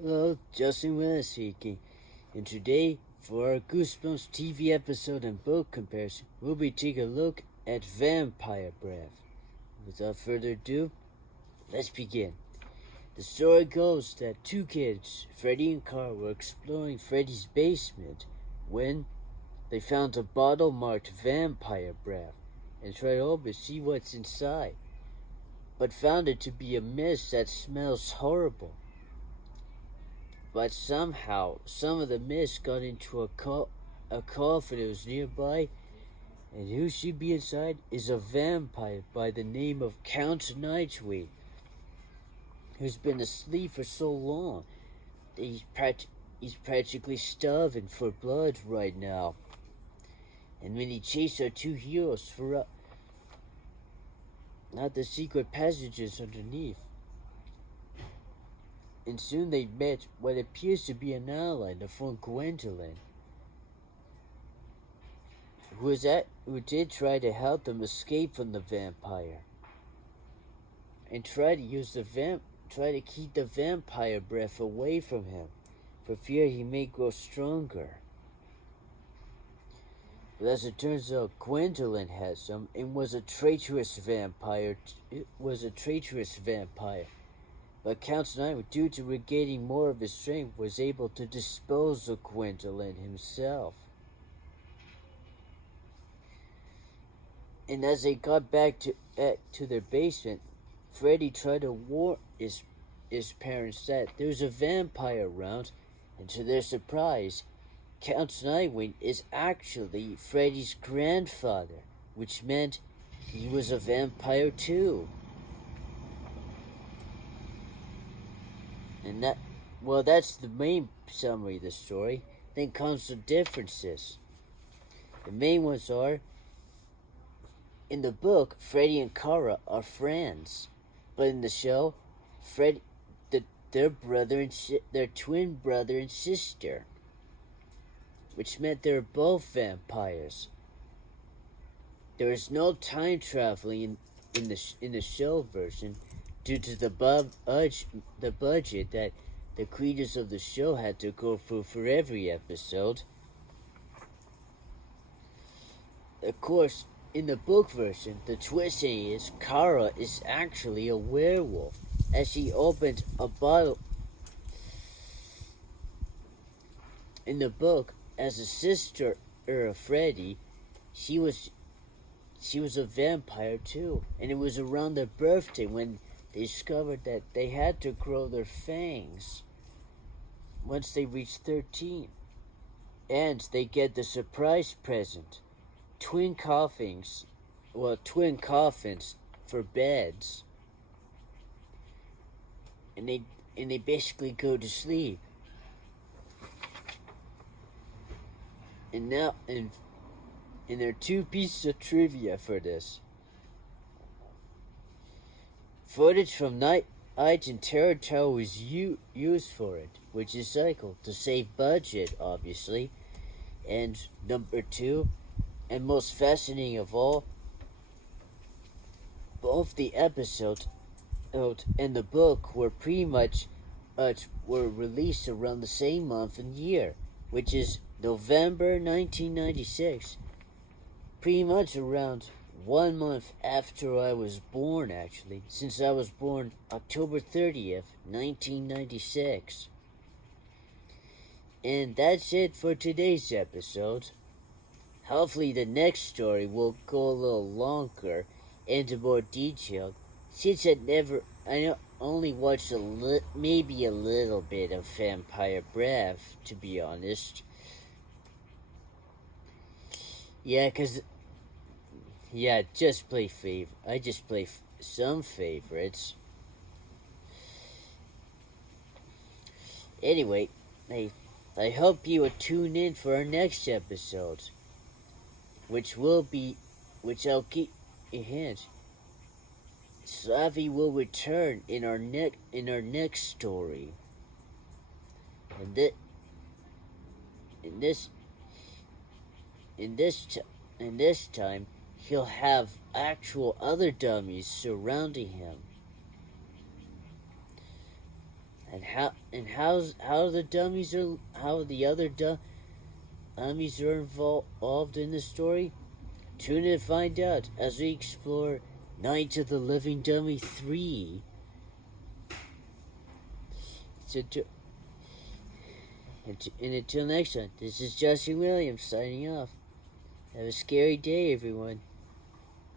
Hello, Justin Willis speaking, and today, for our Goosebumps TV episode and book comparison, we'll be taking a look at Vampire Breath. Without further ado, let's begin. The story goes that two kids, Freddy and Carl, were exploring Freddy's basement when they found a bottle marked Vampire Breath and tried to see what's inside, but found it to be a mist that smells horrible. But somehow, some of the mist got into a coffin that was nearby, and who should be inside is a vampire by the name of Count Nightwing, who's been asleep for so long that he's practically starving for blood right now. And when he chased our two heroes for not the secret passages underneath, and soon they met what appears to be an ally, the phone Gwendolyn, who did try to help them escape from the vampire, and try to keep the vampire breath away from him, for fear he may grow stronger. But as it turns out, Gwendolyn had some and was a traitorous vampire. But Count Knight, due to regaining more of his strength, was able to dispose of Gwendolyn himself. And as they got back to their basement, Freddy tried to warn his parents that there was a vampire around, and to their surprise, Count Nightwing is actually Freddy's grandfather, which meant he was a vampire too. And that's the main summary of the story. Then comes the differences. The main ones are, in the book, Freddy and Kara are friends, but in the show, their twin brother and sister, which meant they're both vampires. There is no time traveling in the show version due to the budget that the creators of the show had to go through for every episode. Of course, in the book version, the twist is Kara is actually a werewolf, as she opened a bottle. In the book, as a sister of Freddy, she was a vampire too, and it was around their birthday when they discovered that they had to grow their fangs once they reached 13. And they get the surprise present, twin coffins for beds. And they basically go to sleep. And there are two pieces of trivia for this. Footage from Night and Terror Tower was used for it, which is cycled to save budget, obviously. And number two, and most fascinating of all, both the episode and the book were pretty much were released around the same month and year, which is November 1996, pretty much around 1 month after I was born, actually, since I was born October 30th, 1996. And that's it for today's episode. Hopefully the next story will go a little longer and more detailed, since I only watched maybe a little bit of Vampire Breath, to be honest. Yeah, I just play some favorites. Anyway, I hope you will tune in for our next episode, which I'll keep a hint. Slavi will return in our next story, and this time he'll have actual other dummies surrounding him. and how the other dummies are involved in the story. Tune in to find out as we explore Night of the Living Dummy 3. And until next time, this is Jesse Williams signing off. Have a scary day, everyone.